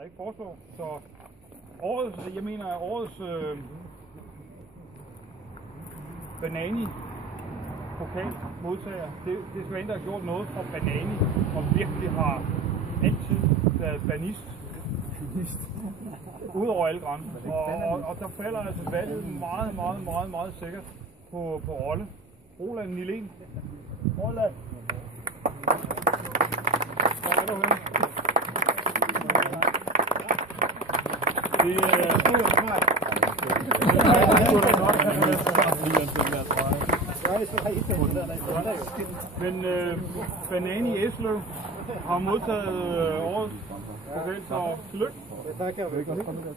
eller ikke foreslår. Så årets, jeg mener årets Banani pokalmodtager, det skal være en, der har gjort noget for Banani, og virkelig har altid været banist. Udover alle grænser. Og der falder altså valget meget sikkert på Rolle. Roland Nilén. Roland. Hvor er du henne? Det er smart. Men Banani Esløv har modtaget årets pokal, så tillykke. Tak, jeg vil godt komme det